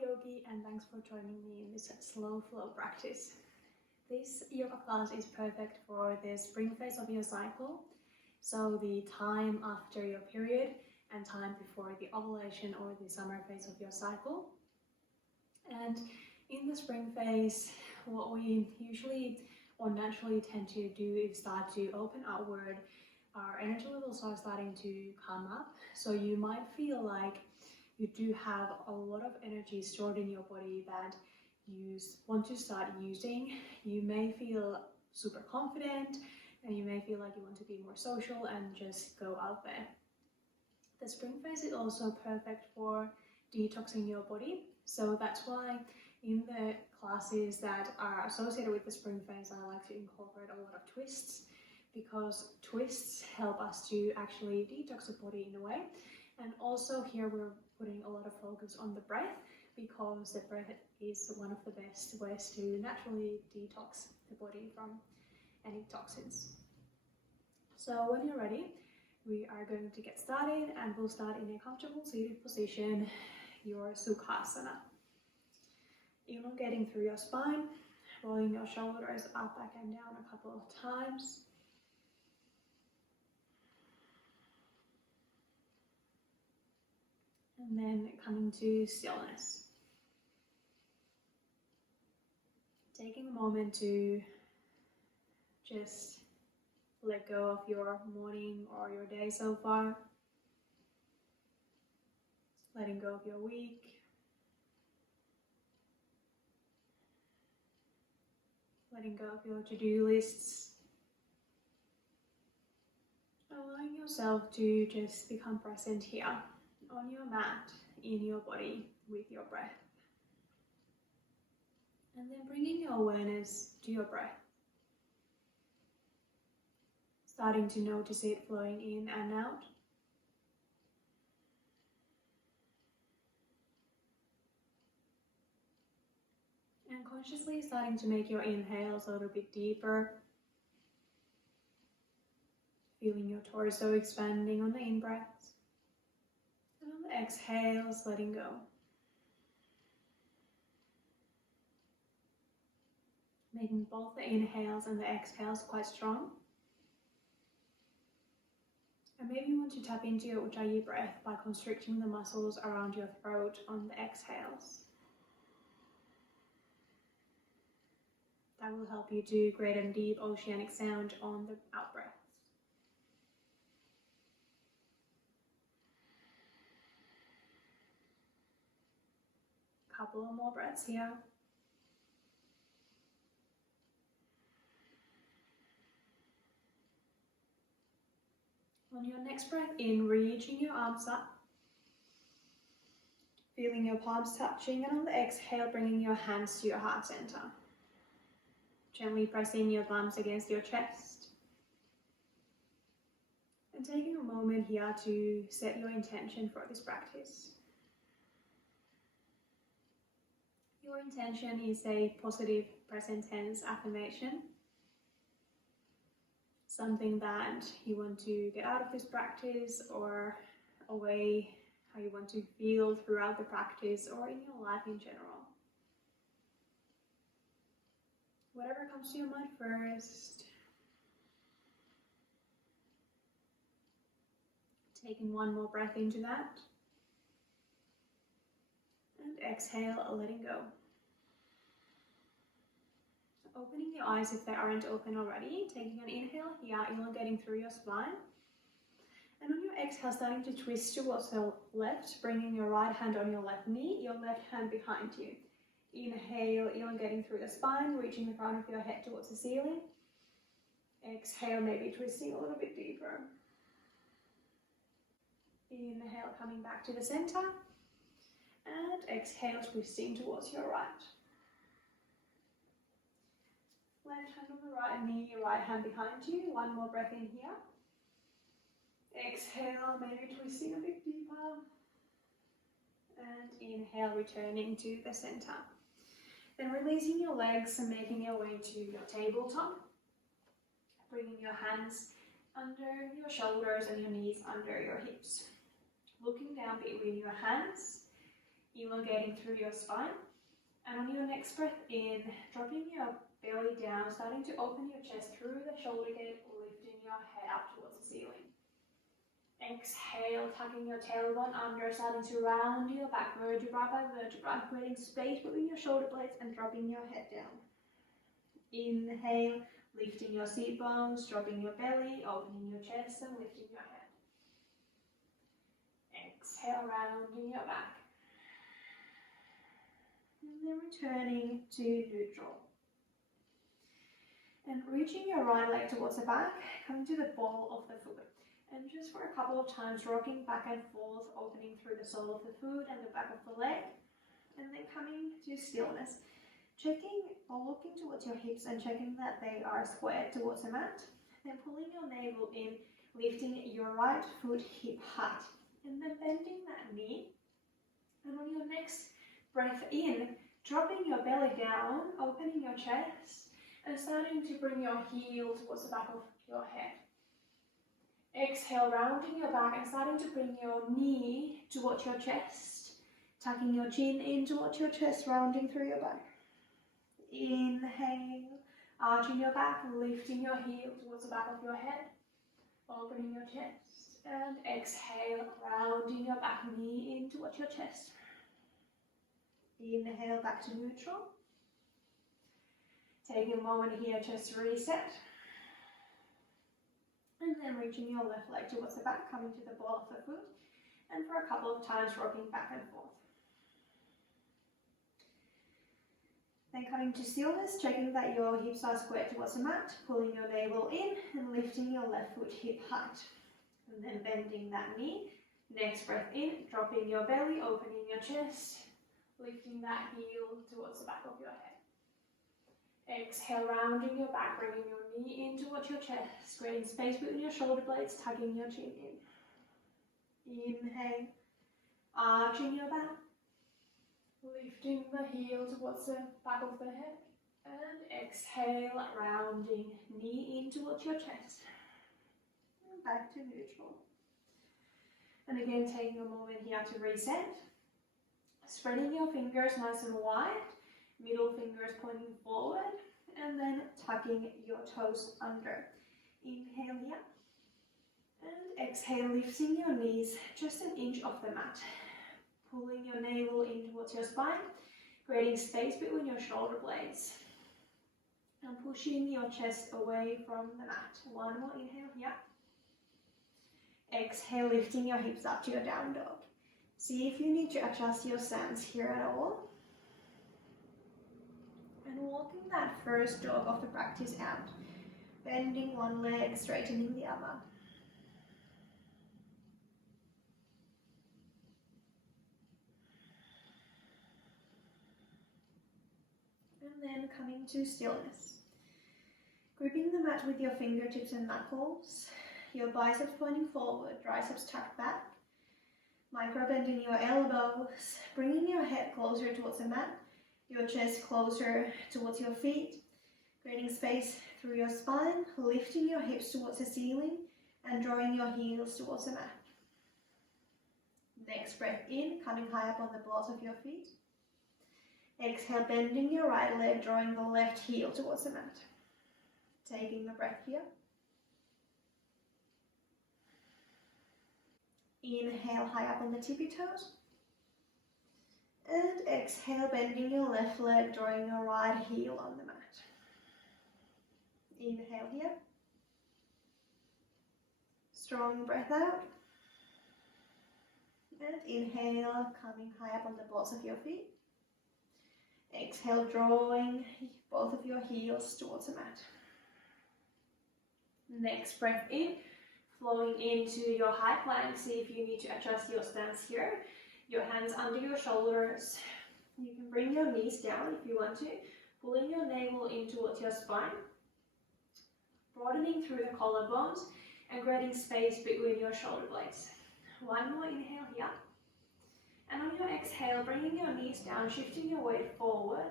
Yogi, and thanks for joining me in this slow flow practice. This yoga class is perfect for the spring phase of your cycle, so the time after your period and time before the ovulation or the summer phase of your cycle. And in the spring phase, what we usually or naturally tend to do is start to open outward. Our energy levels are starting to come up, so you might feel like you do have a lot of energy stored in your body that you want to start using. You may feel super confident and you may feel like you want to be more social and just go out there. The spring phase is also perfect for detoxing your body, so that's why in the classes that are associated with the spring phase I like to incorporate a lot of twists, because twists help us to actually detox the body in a way. And also here we're putting a lot of focus on the breath, because the breath is one of the best ways to naturally detox the body from any toxins. So when you're ready, we are going to get started, and we'll start in a comfortable seated position, your Sukhasana. Elongating through your spine, rolling your shoulders up, back and down a couple of times. And then coming to stillness. Taking a moment to just let go of your morning or your day so far. Letting go of your week. Letting go of your to-do lists. Allowing yourself to just become present here on your mat, in your body, with your breath. And then bringing your awareness to your breath. Starting to notice it flowing in and out. And consciously starting to make your inhales a little bit deeper. Feeling your torso expanding on the in-breaths. And on the exhales, letting go. Making both the inhales and the exhales quite strong. And maybe you want to tap into your Ujjayi breath by constricting the muscles around your throat on the exhales. That will help you to create a deep oceanic sound on the out breaths. Couple of more breaths here. On your next breath in, reaching your arms up. Feeling your palms touching, and on the exhale, bringing your hands to your heart center. Gently pressing your thumbs against your chest. And taking a moment here to set your intention for this practice. Your intention is a positive present tense affirmation. Something that you want to get out of this practice, or a way how you want to feel throughout the practice or in your life in general. Whatever comes to your mind first. Taking one more breath into that. And exhale, letting go. Opening your eyes if they aren't open already. Taking an inhale here, elongating through your spine. And on your exhale, starting to twist towards the left, bringing your right hand on your left knee, your left hand behind you. Inhale, elongating through the spine, reaching the crown of your head towards the ceiling. Exhale, maybe twisting a little bit deeper. Inhale, coming back to the center. And exhale, twisting towards your right. Left hand on the right knee, right hand behind you. One more breath in here. Exhale, maybe twisting a bit deeper. And inhale, returning to the center. Then releasing your legs and making your way to your tabletop. Bringing your hands under your shoulders and your knees under your hips. Looking down between your hands. elongating through your spine. And on your next breath in, dropping your belly down, starting to open your chest through the shoulder gate, lifting your head up towards the ceiling. Exhale, tucking your tailbone under, starting to round your back vertebra by vertebra, creating space between your shoulder blades and dropping your head down. Inhale, lifting your seat bones, dropping your belly, opening your chest and lifting your head. Exhale, rounding your back. And then returning to neutral. And reaching your right leg towards the back, coming to the ball of the foot. And just for a couple of times, rocking back and forth, opening through the sole of the foot and the back of the leg. And then coming to stillness. Checking or looking towards your hips and checking that they are squared towards the mat. Then pulling your navel in, lifting your right foot hip height. And then bending that knee. And on your next breath in, dropping your belly down, opening your chest, and starting to bring your heel towards the back of your head. Exhale, rounding your back and starting to bring your knee towards your chest, tucking your chin in towards your chest, rounding through your back. Inhale, arching your back, lifting your heel towards the back of your head, opening your chest, and exhale, rounding your back, knee in towards your chest. Inhale, back to neutral. Taking a moment here just to reset. And then reaching your left leg towards the back, coming to the ball of the foot, and for a couple of times rocking back and forth. Then coming to stillness, checking that your hips are squared towards the mat, pulling your navel in and lifting your left foot hip height. And then bending that knee. Next breath in, dropping your belly, opening your chest, lifting that heel towards the back of your head. Exhale, rounding your back, bringing your knee in towards your chest, creating space between your shoulder blades, tucking your chin in. Inhale, arching your back, lifting the heel towards the back of the head, and exhale, rounding, knee in towards your chest, and back to neutral. And again, taking a moment here to reset, spreading your fingers nice and wide, middle fingers pointing forward, and then tucking your toes under. Inhale here, and exhale, lifting your knees just an inch off the mat. Pulling your navel in towards your spine, creating space between your shoulder blades. And pushing your chest away from the mat. One more inhale here. Exhale, lifting your hips up to your down dog. See if you need to adjust your stance here at all. And walking that first dog of the practice out. Bending one leg, straightening the other. And then coming to stillness. Gripping the mat with your fingertips and knuckles. Your biceps pointing forward, triceps tucked back. Micro bending your elbows, bringing your head closer towards the mat. Your chest closer towards your feet, creating space through your spine, lifting your hips towards the ceiling and drawing your heels towards the mat. Next breath in, coming high up on the balls of your feet. Exhale, bending your right leg, drawing the left heel towards the mat. Taking a breath here. Inhale, high up on the tippy toes. And exhale, bending your left leg, drawing your right heel on the mat. Inhale here. Strong breath out. And inhale, coming high up on the balls of your feet. Exhale, drawing both of your heels towards the mat. Next breath in, flowing into your high plank. See if you need to adjust your stance here. Your hands under your shoulders. You can bring your knees down if you want to, pulling your navel in towards your spine, broadening through the collarbones and creating space between your shoulder blades. One more inhale here. And on your exhale, bringing your knees down, shifting your weight forward,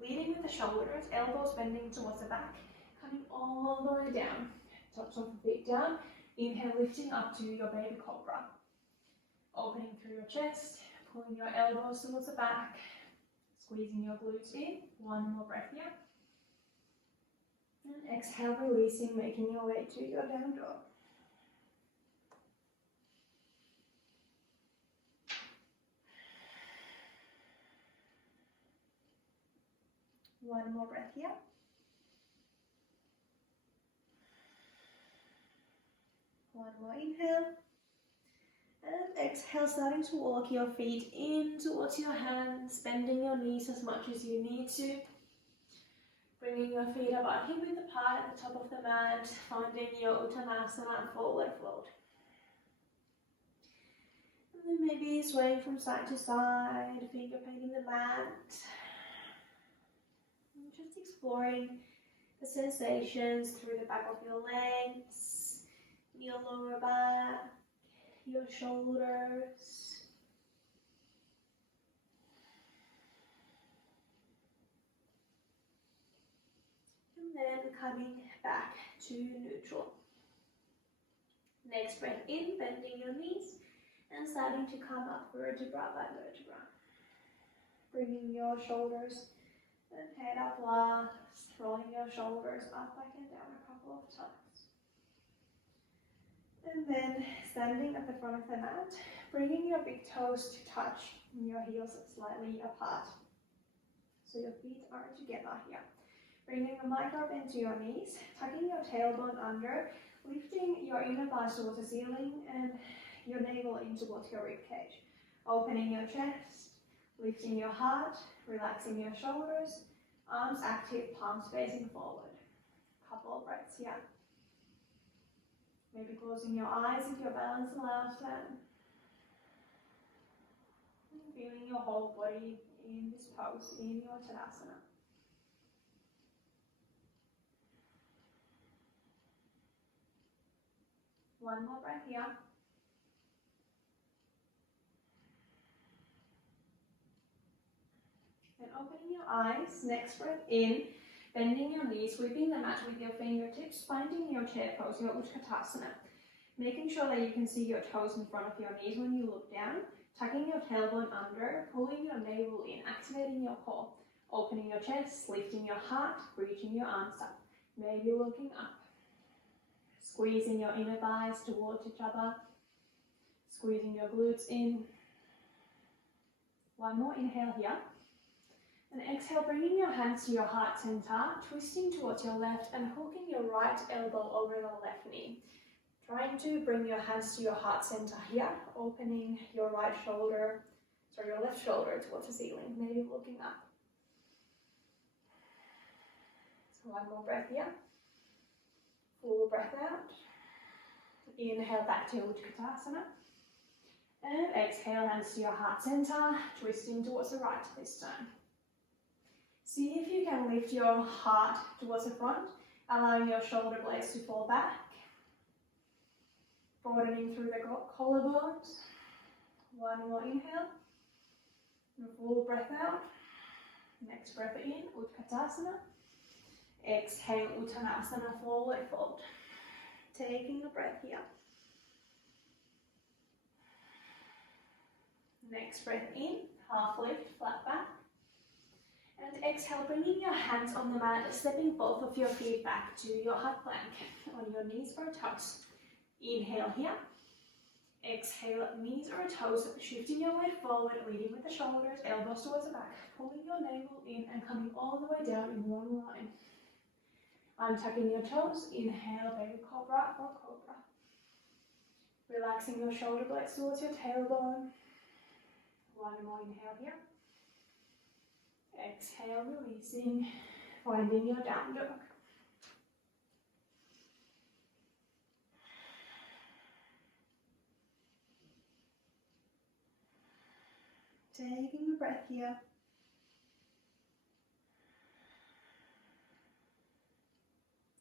leading with the shoulders, elbows bending towards the back, coming all the way down. Tops of the feet down. Inhale, lifting up to your baby cobra. Opening through your chest, pulling your elbows towards the back, squeezing your glutes in. One more breath here. And exhale, releasing, making your way to your down dog. One more breath here. One more inhale. And exhale, starting to walk your feet in towards your hands, bending your knees as much as you need to. Bringing your feet about hip-width apart at the top of the mat, finding your Uttanasana forward fold. And then maybe swaying from side to side, finger painting the mat. And just exploring the sensations through the back of your legs, your lower back, your shoulders. And then coming back to neutral. Next breath in, bending your knees and starting to come up vertebra by vertebra. Bringing your shoulders and head up last, rolling your shoulders up, back and down a couple of times. And then standing at the front of the mat, bringing your big toes to touch your heels slightly apart. So your feet are together here. Bringing the mic up into your knees, tucking your tailbone under, lifting your inner thighs towards the ceiling and your navel in towards your rib cage. Opening your chest, lifting your heart, relaxing your shoulders, arms active, palms facing forward. Couple of breaths here. Maybe closing your eyes if your balance allows that. And feeling your whole body in this pose, in your Uttanasana. One more breath here. And opening your eyes, next breath in, bending your knees, sweeping the mat with your fingertips, finding your chair pose, your Utkatasana. Making sure that you can see your toes in front of your knees when you look down, tucking your tailbone under, pulling your navel in, activating your core, opening your chest, lifting your heart, reaching your arms up, maybe looking up. Squeezing your inner thighs towards each other, squeezing your glutes in. One more inhale here. And exhale, bringing your hands to your heart center, twisting towards your left and hooking your right elbow over the left knee. Trying to bring your hands to your heart center here, opening your left shoulder towards the ceiling, maybe looking up. So one more breath here. Full breath out. Inhale back to Utkatasana. And exhale, hands to your heart center, twisting towards the right this time. See if you can lift your heart towards the front, allowing your shoulder blades to fall back. Broadening through the collarbones. One more inhale. And full breath out. Next breath in, Utkatasana. Exhale, Uttanasana, forward fold. Taking a breath here. Next breath in, half lift, flat back. And exhale, bringing your hands on the mat, stepping both of your feet back to your hot plank on your knees or toes. Inhale here. Exhale, knees or toes, shifting your weight forward, leading with the shoulders, elbows towards the back, pulling your navel in and coming all the way down in one line. Untucking your toes, inhale, baby cobra or cobra. Relaxing your shoulder blades towards your tailbone. One more inhale here. Exhale, releasing, finding your down dog. Taking a breath here.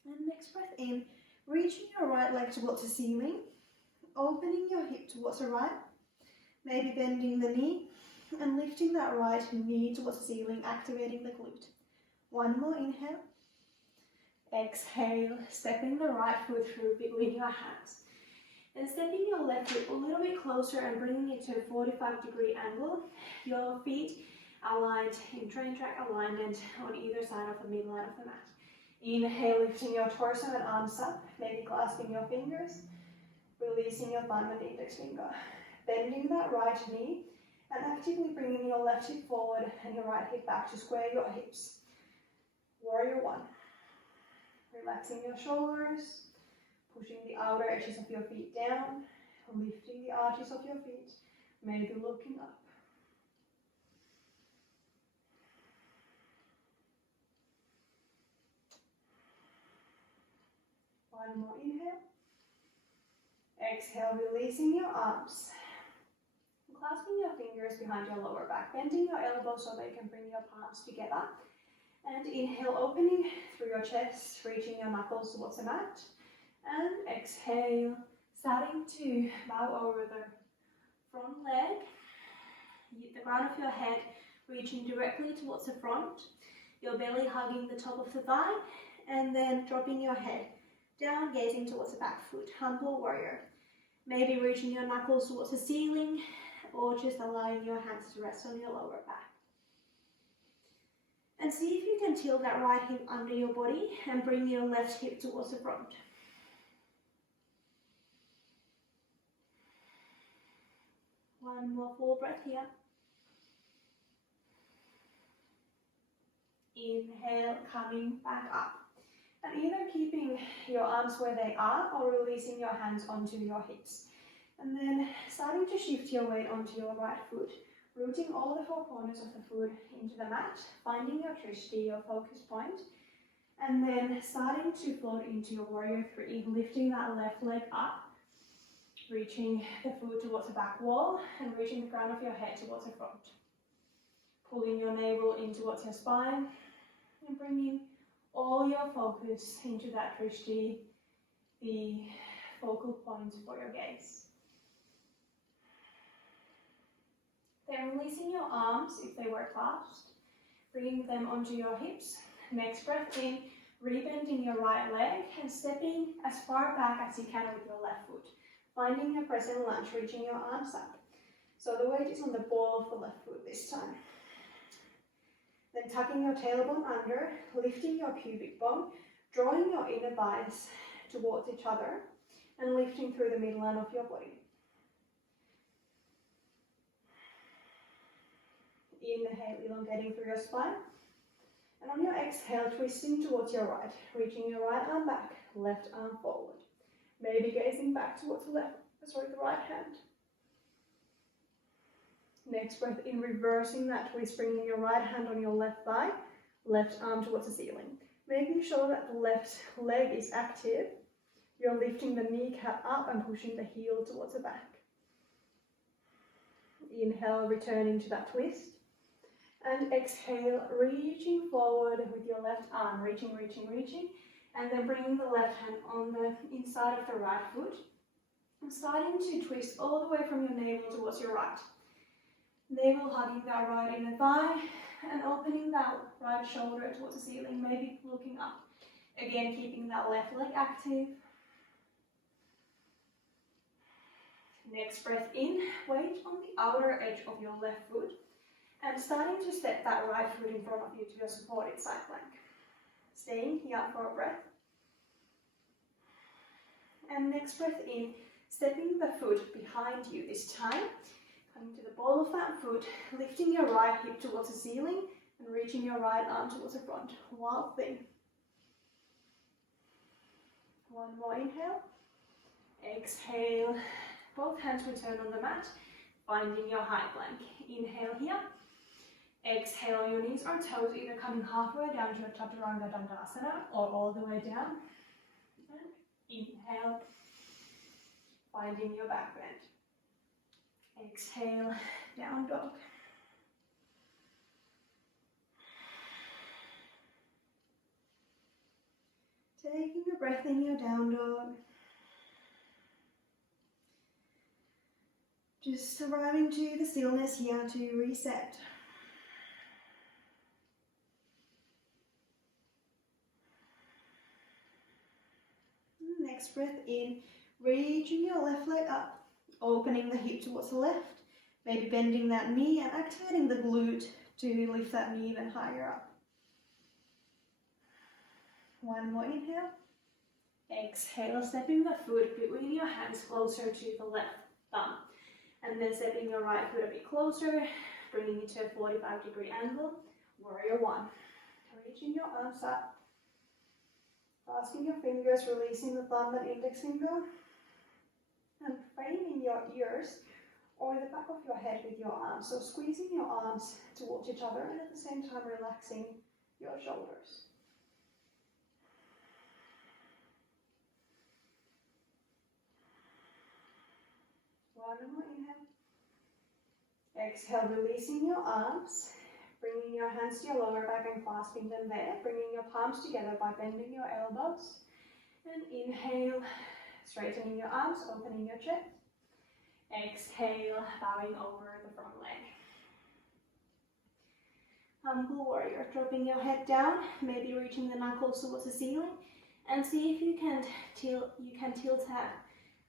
And next breath in, reaching your right leg towards the ceiling, opening your hip towards the right, maybe bending the knee, and lifting that right knee towards the ceiling, activating the glute. One more inhale. Exhale, stepping the right foot through between your hands. And stepping your left foot a little bit closer and bringing it to a 45-degree angle. Your feet aligned in train track alignment on either side of the midline of the mat. Inhale, lifting your torso and arms up, maybe clasping your fingers, releasing your thumb and index finger. Bending that right knee and actively bringing your left hip forward and your right hip back to square your hips. Warrior one. Relaxing your shoulders, pushing the outer edges of your feet down, lifting the arches of your feet, maybe looking up. One more inhale. Exhale, releasing your arms. Clasping your fingers behind your lower back, bending your elbows so they can bring your palms together. And inhale, opening through your chest, reaching your knuckles towards the mat. And exhale, starting to bow over the front leg. The crown of your head reaching directly towards the front. Your belly hugging the top of the thigh. And then dropping your head down, gazing towards the back foot. Humble warrior. Maybe reaching your knuckles towards the ceiling, or just allowing your hands to rest on your lower back. And see if you can tilt that right hip under your body and bring your left hip towards the front. One more full breath here. Inhale, coming back up. And either keeping your arms where they are or releasing your hands onto your hips. And then starting to shift your weight onto your right foot, rooting all the four corners of the foot into the mat, finding your drishti, your focus point, and then starting to float into your warrior three, lifting that left leg up, reaching the foot towards the back wall, and reaching the crown of your head towards the front. Pulling your navel in towards your spine, and bringing all your focus into that drishti, the focal point for your gaze. Then releasing your arms if they were clasped, bringing them onto your hips. Next breath in, rebending your right leg and stepping as far back as you can with your left foot. Finding your crescent lunge, reaching your arms up. So the weight is on the ball of the left foot this time. Then tucking your tailbone under, lifting your pubic bone, drawing your inner thighs towards each other and lifting through the midline of your body. Inhale, elongating through your spine. And on your exhale, twisting towards your right, reaching your right arm back, left arm forward. Maybe gazing back towards the right hand. Next breath in, reversing that twist, bringing your right hand on your left thigh, left arm towards the ceiling. Making sure that the left leg is active. You're lifting the kneecap up and pushing the heel towards the back. Inhale, returning to that twist. And exhale, reaching forward with your left arm, reaching, and then bringing the left hand on the inside of the right foot. And starting to twist all the way from your navel towards your right. Navel hugging that right inner thigh and opening that right shoulder towards the ceiling, maybe looking up. Again, keeping that left leg active. Next breath in, weight on the outer edge of your left foot. And starting to step that right foot in front of you to your supported side plank. Staying here for a breath. And next breath in, stepping the foot behind you this time. Coming to the ball of that foot, lifting your right hip towards the ceiling and reaching your right arm towards the front. Wild thing. One more inhale. Exhale. Both hands return on the mat, finding your high plank. Inhale here. Exhale, your knees or toes either coming halfway down to your Chaturanga Dandasana or all the way down. And inhale, finding your back bend. Exhale, down dog. Taking a breath in your down dog. Just arriving to the stillness here to reset. Next breath in, Reaching your left leg up, opening the hip towards the left, maybe bending that knee and activating the glute to lift that knee even higher up. One more inhale. Exhale, stepping the foot between your hands closer to the left thumb. And then stepping your right foot a bit closer, bringing it to a 45-degree angle. Warrior one. Reaching your arms up. Clasping your fingers, releasing the thumb and index finger. And framing your ears or the back of your head with your arms. So squeezing your arms towards each other and at the same time relaxing your shoulders. One more inhale. Exhale, releasing your arms, bringing your hands to your lower back and clasping them there, bringing your palms together by bending your elbows. And inhale, straightening your arms, opening your chest. Exhale, bowing over the front leg. Humble warrior, dropping your head down, maybe reaching the knuckles towards the ceiling, and see if you can tilt that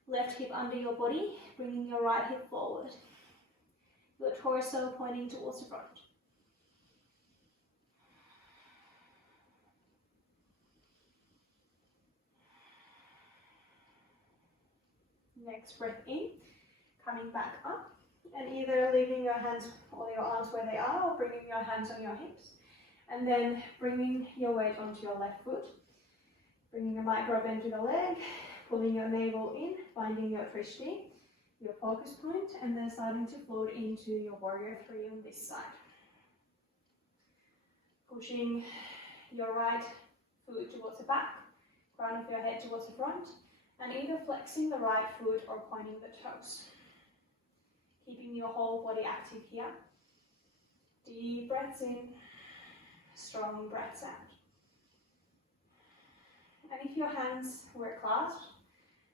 left hip under your body, bringing your right hip forward. Your torso pointing towards the front. Next breath in, coming back up, and either leaving your hands or your arms where they are, or bringing your hands on your hips, and then bringing your weight onto your left foot, bringing a micro bend to the leg, pulling your navel in, finding your drishti, your focus point, and then starting to float into your warrior three on this side. Pushing your right foot towards the back, crown of your head towards the front, and either flexing the right foot or pointing the toes. Keeping your whole body active here. Deep breaths in, strong breaths out. And if your hands were clasped,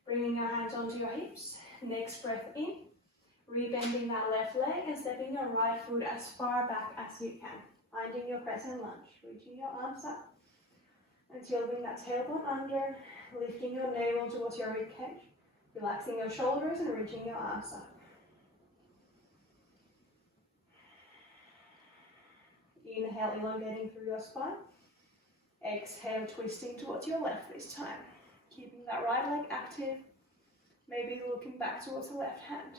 bringing your hands onto your hips. Next breath in, rebending that left leg and stepping your right foot as far back as you can. Finding your crescent lunge, reaching your arms up and tilting that tailbone under, lifting your navel towards your ribcage, relaxing your shoulders and reaching your arms up. Inhale, elongating through your spine. Exhale, twisting towards your left this time. Keeping that right leg active, maybe looking back towards the left hand.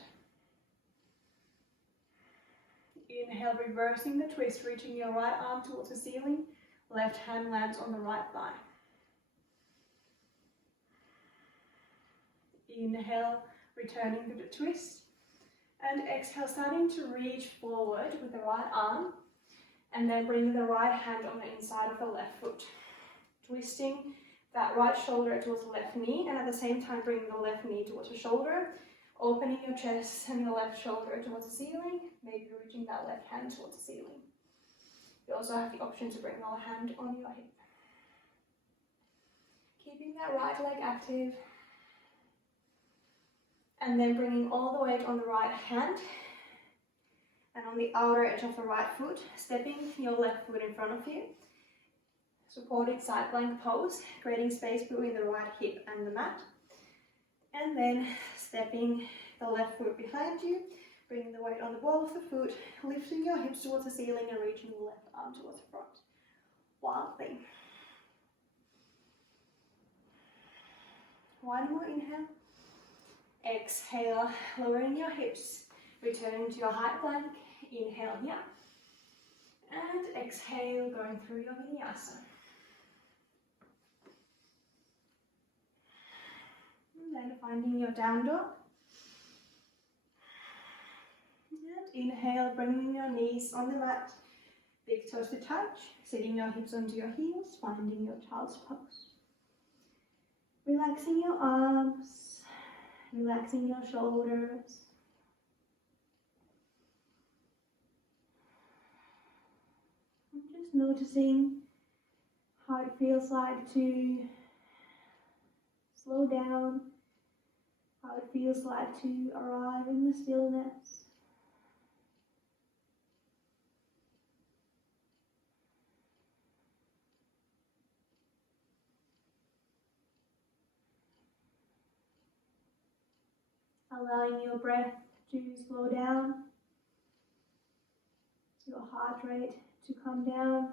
Inhale, reversing the twist, reaching your right arm towards the ceiling. Left hand lands on the right thigh. Inhale, returning to the twist. And exhale, starting to reach forward with the right arm. And then bring the right hand on the inside of the left foot. Twisting that right shoulder towards the left knee, and at the same time bringing the left knee towards the shoulder, opening your chest and the left shoulder towards the ceiling, maybe reaching that left hand towards the ceiling. You also have the option to bring your hand on your hip. Keeping that right leg active, and then bringing all the weight on the right hand, and on the outer edge of the right foot, stepping your left foot in front of you. Supported side plank pose, creating space between the right hip and the mat. And then stepping the left foot behind you, bringing the weight on the ball of the foot, lifting your hips towards the ceiling and reaching the left arm towards the front. Wild thing. One more inhale. Exhale, lowering your hips, returning to your high plank. Inhale here. And exhale, going through your vinyasa. And then finding your down dog. And inhale, bringing your knees on the mat, big toes to touch, sitting your hips onto your heels, finding your child's pose. Relaxing your arms, relaxing your shoulders. And just noticing how it feels like to slow down, how it feels like to arrive in the stillness. allowing your breath to slow down, your heart rate to come down.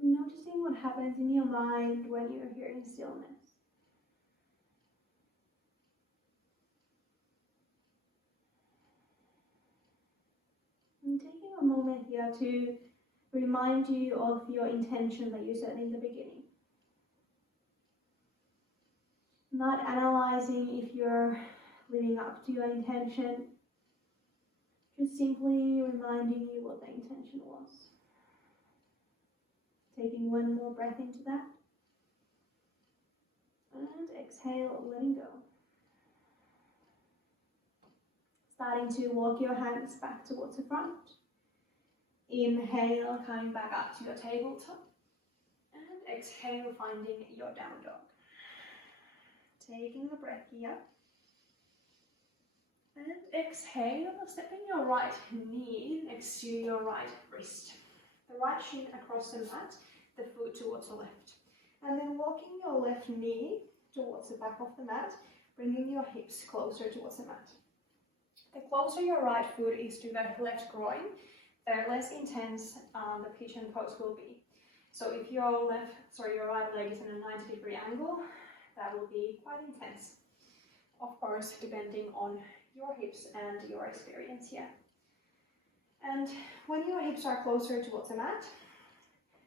Noticing what happens in your mind when you're here in stillness. And taking a moment here to remind you of your intention that you set in the beginning. Not analyzing if you're living up to your intention, just simply reminding you what the intention was. Taking one more breath into that. And exhale, letting go. Starting to walk your hands back towards the front. Inhale, coming back up to your tabletop. And exhale, finding your down dog. Taking the breath here. And exhale, stepping your right knee next to your right wrist. The right shin across the mat, the foot towards the left. And then walking your left knee towards the back of the mat, bringing your hips closer towards the mat. The closer your right foot is to the left groin, the less intense the pigeon pose will be. So if your right leg is in a 90-degree angle, that will be quite intense. Of course, depending on your hips and your experience here. And when your hips are closer towards the mat,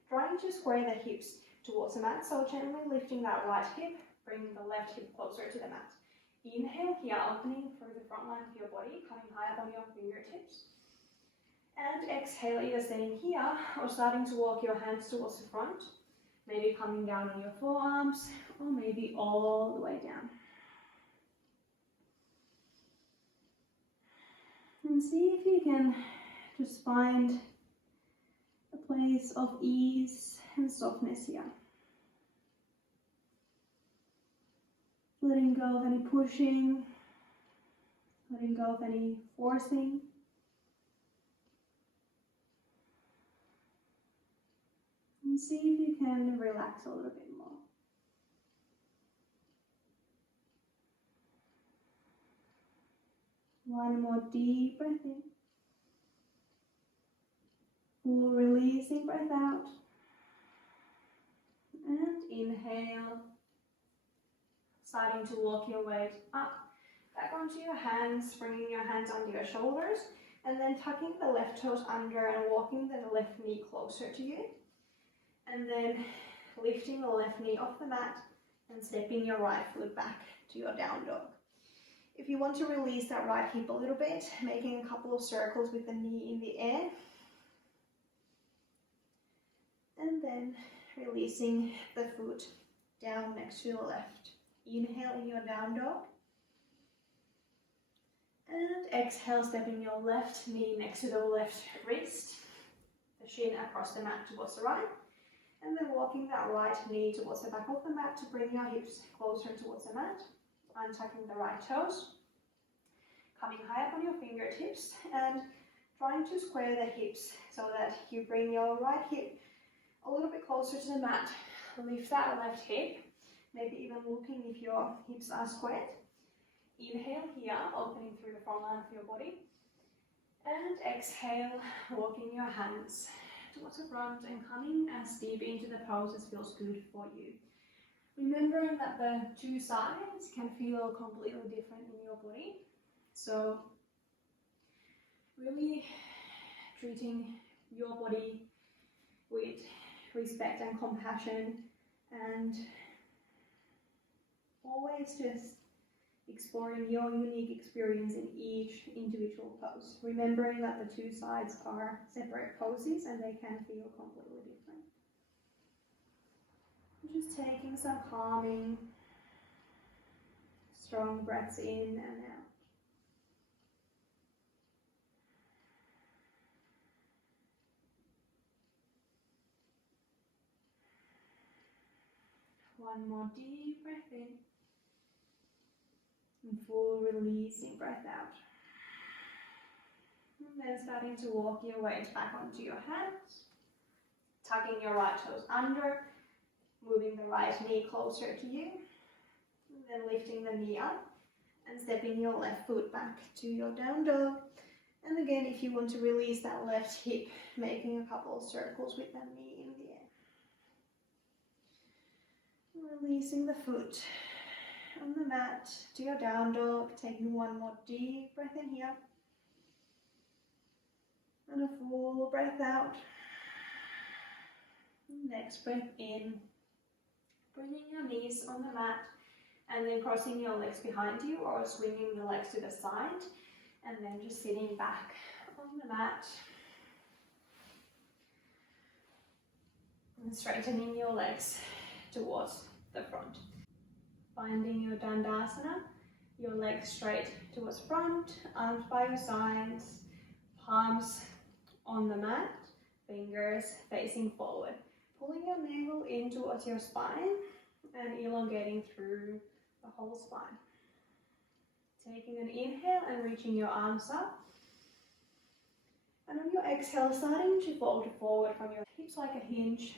trying to square the hips towards the mat, so gently lifting that right hip, bringing the left hip closer to the mat. Inhale here, opening through the front line of your body, coming high up on your fingertips. And exhale, either staying here or starting to walk your hands towards the front, maybe coming down on your forearms, or maybe all the way down. And see if you can just find a place of ease and softness here. Letting go of any pushing, letting go of any forcing. And see if you can relax a little bit more. One more deep breath in. Full releasing breath out. And inhale. Starting to walk your weight up, back onto your hands, bringing your hands under your shoulders, and then tucking the left toes under and walking the left knee closer to you. And then lifting the left knee off the mat and stepping your right foot back to your down dog. If you want to release that right hip a little bit, making a couple of circles with the knee in the air. And then releasing the foot down next to your left. Inhale in your down dog. And exhale, stepping your left knee next to the left wrist. The shin across the mat towards the right. And then walking that right knee towards the back of the mat to bring your hips closer towards the mat. Untucking the right toes. Coming high up on your fingertips and trying to square the hips so that you bring your right hip a little bit closer to the mat. Lift that left hip. Maybe even looking if your hips are squared. Inhale here, opening through the front line of your body. And exhale, walking your hands towards the front and coming as deep into the pose as feels good for you. Remembering that the two sides can feel completely different in your body. So really treating your body with respect and compassion, and always just exploring your unique experience in each individual pose. Remembering that the two sides are separate poses and they can feel completely different. Just taking some calming, strong breaths in and out. One more deep breath in. And full releasing breath out. And then starting to walk your weight back onto your hands, tucking your right toes under, moving the right knee closer to you, and then lifting the knee up and stepping your left foot back to your down dog. And again, if you want to release that left hip, making a couple of circles with that knee in the air. Releasing the foot on the mat to your down dog, taking one more deep breath in here. And a full breath out. Next breath in. Bringing your knees on the mat and then crossing your legs behind you or swinging the legs to the side. And then just sitting back on the mat. And straightening your legs towards the front. Finding your Dandasana, your legs straight towards front, arms by your sides, palms on the mat, fingers facing forward. Pulling your navel in towards your spine and elongating through the whole spine. Taking an inhale and reaching your arms up. And on your exhale, starting to fold forward from your hips like a hinge.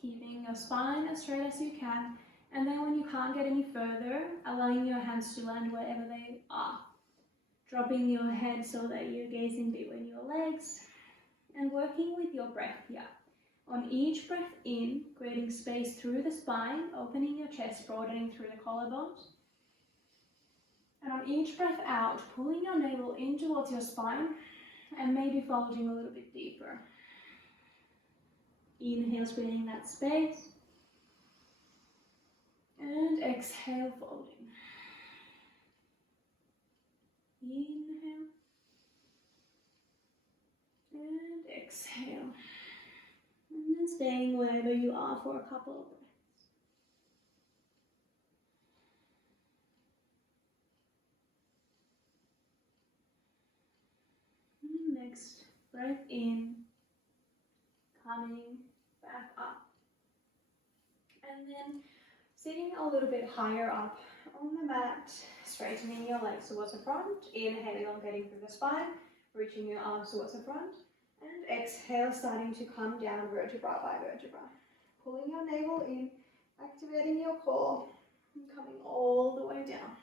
Keeping your spine as straight as you can. And then when you can't get any further, allowing your hands to land wherever they are. Dropping your head so that you're gazing between your legs. And working with your breath here. On each breath in, creating space through the spine, opening your chest, broadening through the collarbones. And on each breath out, pulling your navel in towards your spine and maybe folding a little bit deeper. Inhale, creating that space. And exhale, folding. Inhale. And exhale. And then staying wherever you are for a couple of breaths. Next breath in, coming back up. And then sitting a little bit higher up on the mat, straightening your legs towards the front. Inhale, elongating through the spine, reaching your arms towards the front. And exhale, starting to come down vertebra by vertebra. Pulling your navel in, activating your core, and coming all the way down.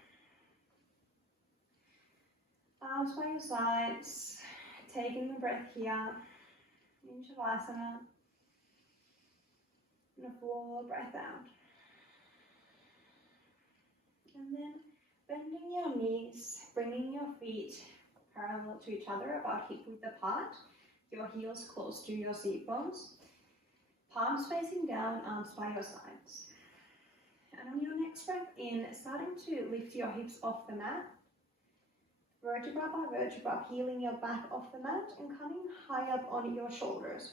Arms by your sides, taking the breath here, in Shavasana, and a full breath out. And then bending your knees, bringing your feet parallel to each other, about hip width apart, your heels close to your seat bones, palms facing down, arms by your sides. And on your next breath in, starting to lift your hips off the mat, vertebra by vertebra, peeling your back off the mat and coming high up on your shoulders.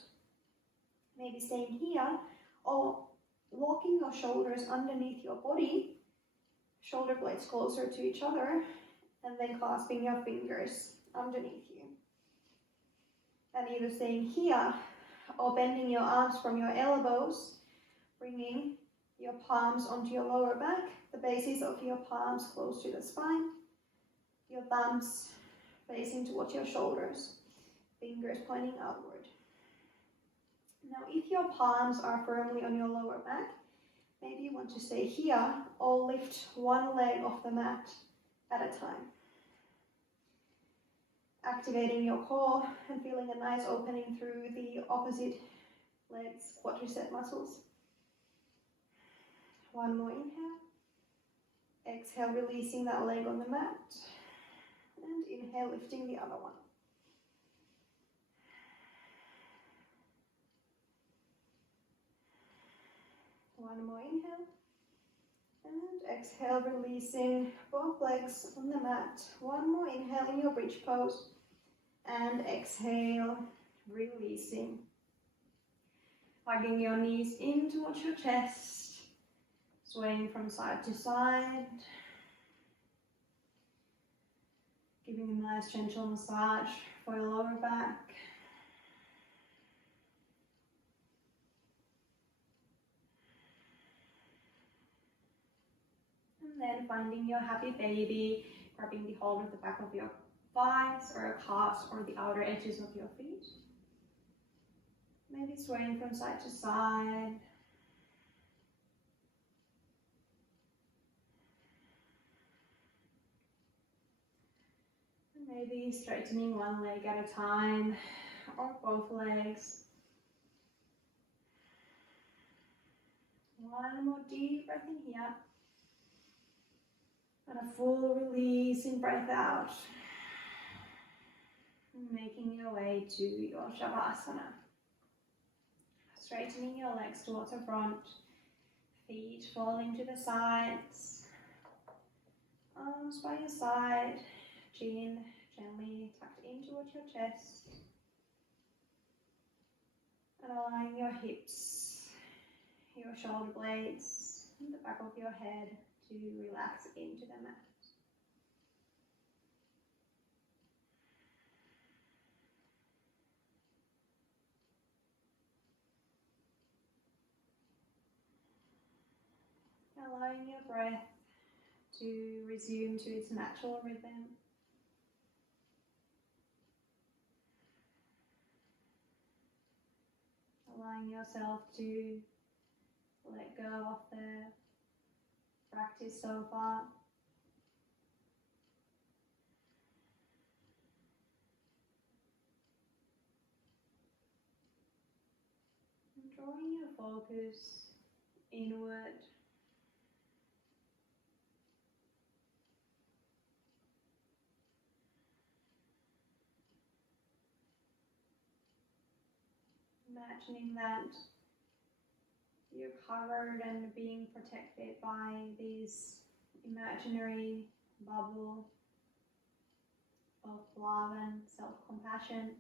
Maybe staying here or walking your shoulders underneath your body, shoulder blades closer to each other, and then clasping your fingers underneath you. And either staying here or bending your arms from your elbows, bringing your palms onto your lower back, the bases of your palms close to the spine, your thumbs facing towards your shoulders, fingers pointing outward. Now, if your palms are firmly on your lower back, maybe you want to stay here or lift one leg off the mat at a time. Activating your core and feeling a nice opening through the opposite leg's quadricep muscles. One more inhale. Exhale, releasing that leg on the mat. And inhale, lifting the other one. One more inhale. And exhale, releasing both legs on the mat. One more inhale in your bridge pose. And exhale, releasing. Hugging your knees in towards your chest. Swaying from side to side. Giving a nice gentle massage for your lower back. And then finding your happy baby, grabbing the hold of the back of your thighs or calves or the outer edges of your feet. Maybe swaying from side to side. And maybe straightening one leg at a time or both legs. One more deep breath in here. And a full releasing breath out. Making your way to your Shavasana. Straightening your legs towards the front. Feet falling to the sides. Arms by your side. Chin gently tucked in towards your chest. And allowing your hips, your shoulder blades, and the back of your head to relax into the mat. Allowing your breath to resume to its natural rhythm. Allowing yourself to let go of the practice so far. And drawing your focus inward. Imagining that you're covered and being protected by this imaginary bubble of love and self-compassion.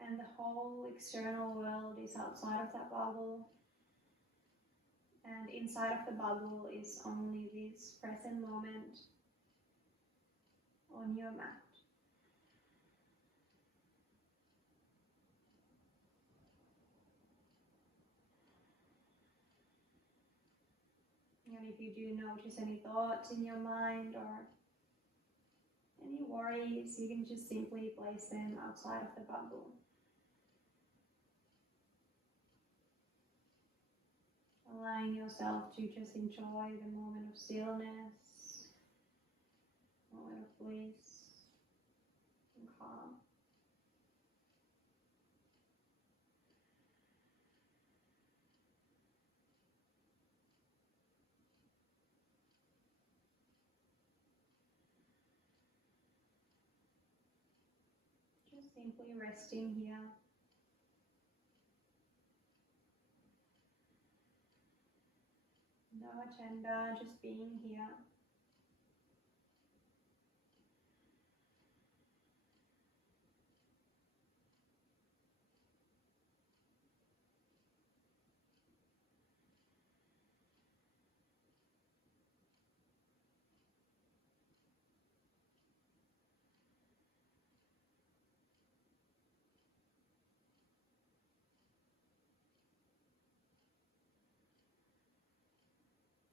And the whole external world is outside of that bubble. And inside of the bubble is only this present moment on your mat. And if you do notice any thoughts in your mind or any worries, you can just simply place them outside of the bubble. Allowing yourself to just enjoy the moment of stillness, moment of bliss and calm. Just simply resting here. No agenda, just being here.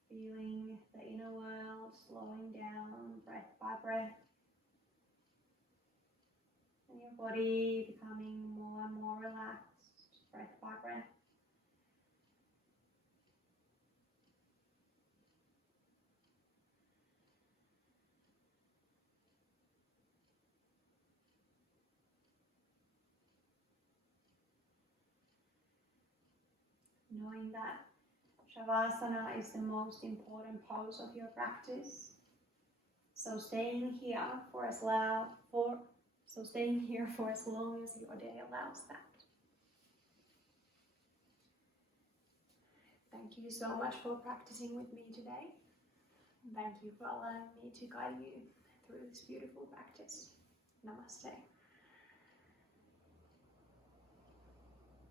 Feeling the inner world slowing down breath by breath. And your body becoming more and more relaxed breath by breath. Knowing that Shavasana is the most important pose of your practice. So staying here for as long as your day allows that. Thank you so much for practicing with me today. Thank you for allowing me to guide you through this beautiful practice. Namaste.